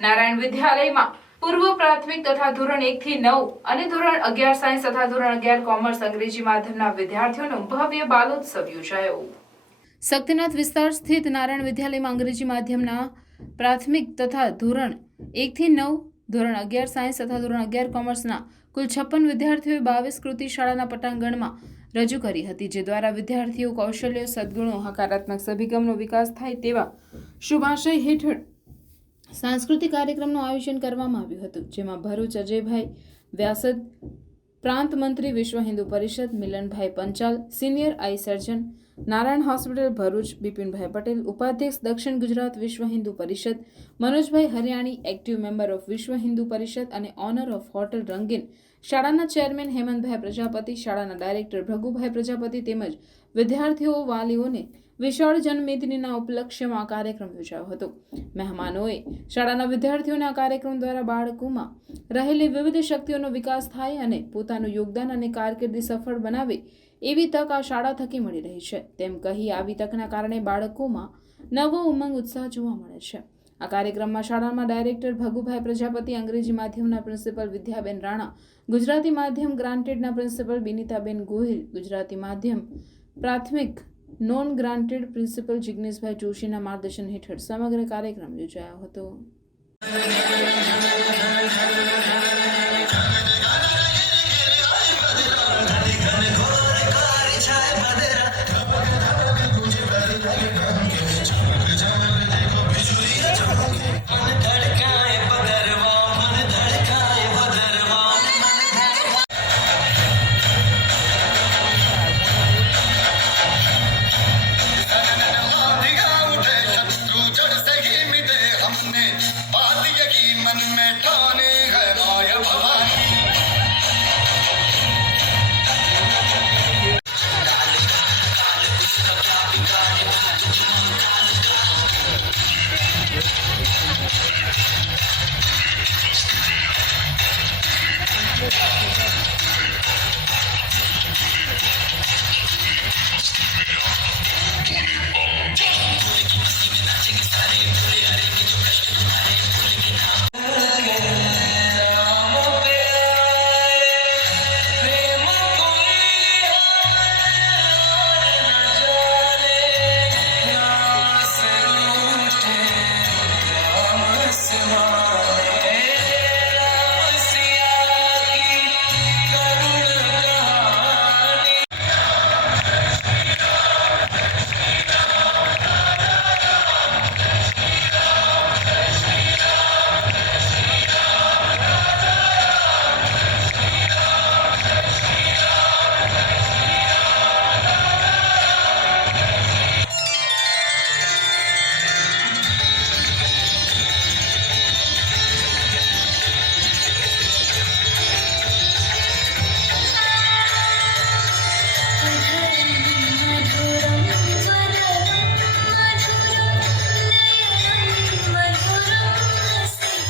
નારાયણ વિદ્યાલયમાં પૂર્વ પ્રાથમિક તથા ધોરણ 1 થી 9 અને ધોરણ 11 સાયન્સ તથા ધોરણ 11 કોમર્સ અંગ્રેજી માધ્યમના વિદ્યાર્થીઓનો ભવ્ય બાલોત્સવ યોજાયો। શક્તિનાથ વિસ્તાર સ્થિત નારાયણ વિદ્યાલયમાં અંગ્રેજી માધ્યમના પ્રાથમિક તથા ધોરણ 1 થી 9 ધોરણ 11 સાયન્સ તથા ધોરણ 11 કોમર્સના કુલ 56 વિદ્યાર્થીઓએ 22 કૃતિ શાળાના પટાંગણમાં રજૂ કરી હતી, જે દ્વારા વિદ્યાર્થીઓ કૌશલ્ય, સદ્ગુણો, હકારાત્મક અભિગમનો વિકાસ થાય તેવા શુભાશય હેઠળ સાંસ્કૃતિક કાર્યક્રમનું આયોજન કરવામાં આવ્યું હતું, જેમાં ભરૂચ અજયભાઈ વ્યાસદ, પ્રાંત મંત્રી વિશ્વ હિન્દુ પરિષદ મિલનભાઈ પંચાલ, સિનિયર આઈ સર્જન નારાયણ હોસ્પિટલ ભરૂચ બિપિનભાઈ પટેલ, ઉપાધ્યક્ષ દક્ષિણ ગુજરાત વિશ્વ હિન્દુ પરિષદ મનોજભાઈ હરિયાણી, એક્ટિવ મેમ્બર ઓફ વિશ્વ હિન્દુ પરિષદ અને ઓનર ઓફ હોટલ રંગીન, શાળાના ચેરમેન હેમંતભાઈ પ્રજાપતિ, શાળાના ડાયરેક્ટર ભગુભાઈ પ્રજાપતિ તેમજ વિદ્યાર્થીઓ, વાલીઓને વિશાળ જન્મદિનના ઉપલક્ષ્યમાં કાર્યક્રમ યોજાયો હતો। મહેમાનોએ શાળાના વિદ્યાર્થીઓને આ કાર્યક્રમ દ્વારા બાળકોમાં રહેલી વિવિધ શક્તિઓનો વિકાસ થાય અને પોતાનું યોગદાન અને કારકિર્દી સફળ બનાવે એવી તક આ શાળા થકી મળી રહી છે તેમ કહી આવી તકના કારણે બાળકોમાં નવો ઉમંગ ઉત્સાહ જોવા મળે છે। આ કાર્યક્રમમાં શાળામાં ડાયરેક્ટર ભગુભાઈ પ્રજાપતિ, અંગ્રેજી માધ્યમના પ્રિન્સિપલ વિદ્યાબેન રાણા, ગુજરાતી માધ્યમ ગ્રાન્ટેડના પ્રિન્સિપલ બિનિતાબેન ગોહિલ, ગુજરાતી માધ્યમ પ્રાથમિક નોન ગ્રાન્ટેડ પ્રિન્સિપલ જિગ્નેશભાઈ જોશીના માર્ગદર્શન હેઠળ સમગ્ર કાર્યક્રમ યોજાયો હતો।